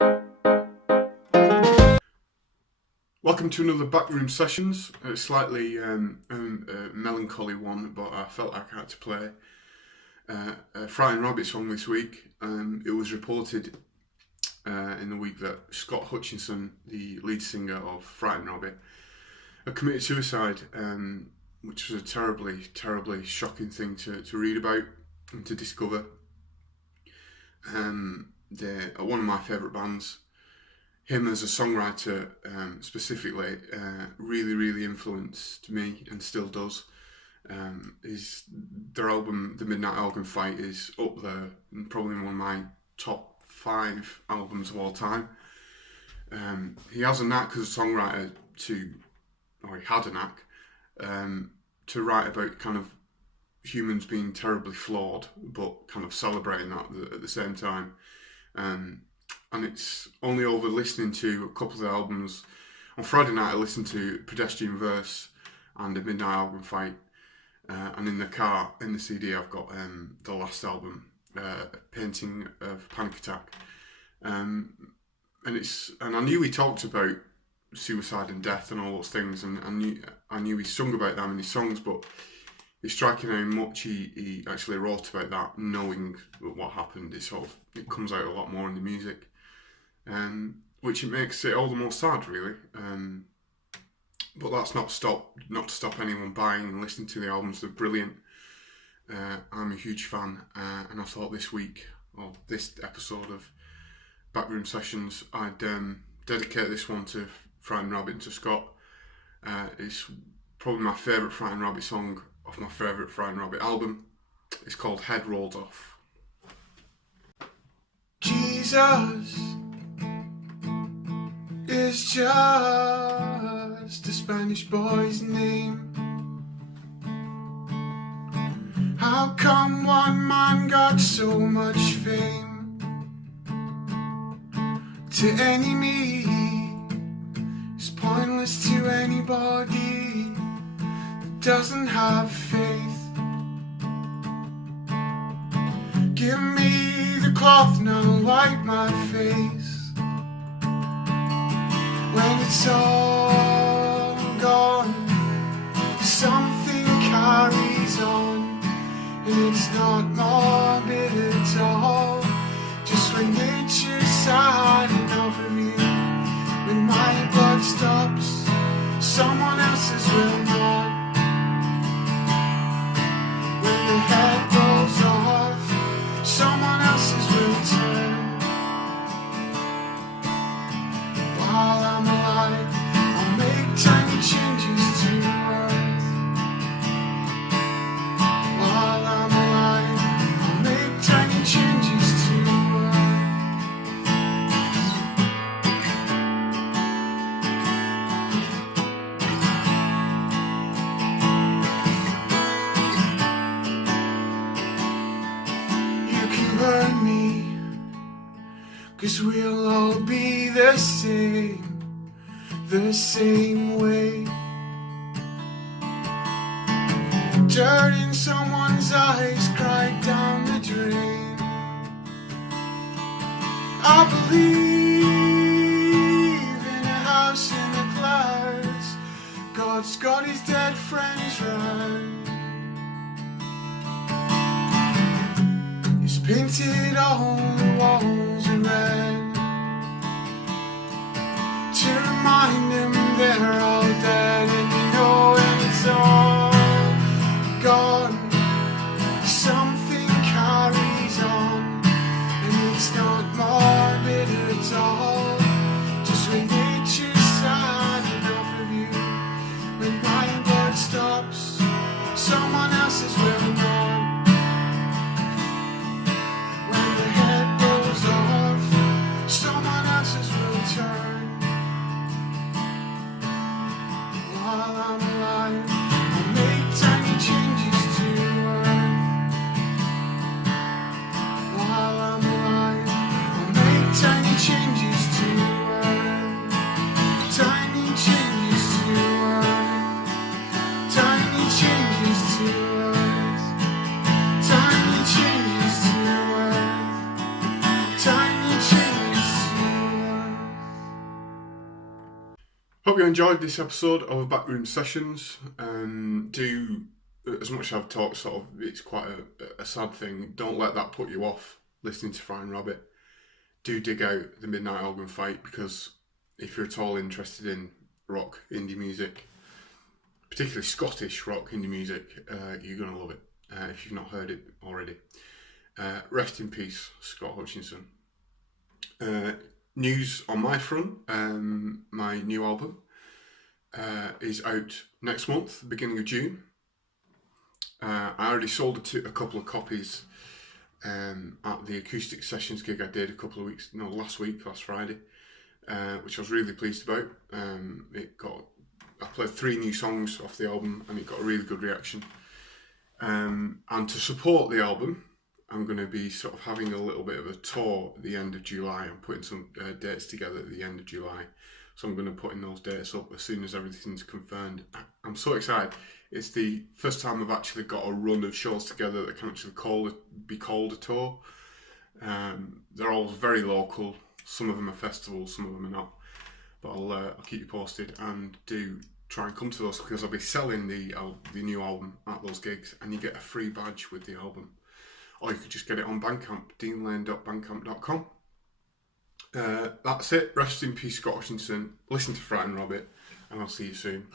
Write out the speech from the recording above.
Welcome to another Backroom Sessions. A slightly melancholy one, but I felt like I had to play a Frightened Rabbit song this week. It was reported in the week that Scott Hutchison, the lead singer of Frightened Rabbit, had committed suicide, which was a terribly shocking thing to read about and to discover. They're one of my favourite bands. Him as a songwriter specifically really influenced me and still does. Their album, The Midnight Organ Fight, is up there and probably one of my top 5 albums of all time. He has a knack as a songwriter he had a knack to write about kind of humans being terribly flawed, but kind of celebrating that at the same time. And it's only over listening to a couple of the albums. On Friday night I listened to Pedestrian Verse and The Midnight Organ Fight, and in the car, in the CD, I've got the last album, Painting of Panic Attack, and I knew he talked about suicide and death and all those things, and I knew he sung about them in his songs, but it's striking how much he actually wrote about that, knowing what happened. It comes out a lot more in the music, which it makes it all the more sad, really. But that's not to stop anyone buying and listening to the albums. They're brilliant. I'm a huge fan, and I thought this episode of Backroom Sessions, I'd dedicate this one to Frightened Rabbit and to Scott. It's probably my favourite Frightened Rabbit song off my favourite Frightened Rabbit album. It's called Head Rolled Off. Jesus is just a Spanish boy's name. How come one man got so much fame? To any me is pointless to anybody that doesn't have faith. Give me the cloth now, wipe my face. When it's all gone, something carries on, and it's not morbid at all. Just when nature's sad enough of you, when my blood stops, someone else's will not. When the head rolls off, someone else's will turn. While I'm alive, I'll make tiny changes to earth. While I'm alive, I'll make tiny changes to earth. You can burn me, 'cause we'll all be the same way. Dirt in someone's eyes cried down the drain. I believe in a house in the clouds. God's got his dead friends round. He's painted all the walls red to remind them they're all dead, and you know when it's all gone, something carries on, and it's not morbid at Hope you enjoyed this episode of Backroom Sessions. As much as I've talked, sort of, it's quite a sad thing. Don't let that put you off listening to Frying Rabbit. Do dig out the Midnight Organ Fight, because if you're at all interested in rock, indie music, particularly Scottish rock, indie music, you're going to love it if you've not heard it already. Rest in peace, Scott Hutchison. News on my front, my new album is out next month, beginning of June. I already sold a couple of copies at the acoustic sessions gig I did last Friday, which I was really pleased about. I played 3 new songs off the album and it got a really good reaction. And to support the album, I'm going to be sort of having a little bit of a tour at the end of July. I'm putting some dates together at the end of July. So I'm going to put in those dates up as soon as everything's confirmed. I'm so excited. It's the first time I've actually got a run of shows together that can actually be called a tour. They're all very local. Some of them are festivals, some of them are not. But I'll keep you posted, and do try and come to those, because I'll be selling the new album at those gigs, and you get a free badge with the album. Or you could just get it on Bandcamp, deanlane.bandcamp.com. That's it. Rest in peace, Scott Hutchison. Listen to Frightened Rabbit, and I'll see you soon.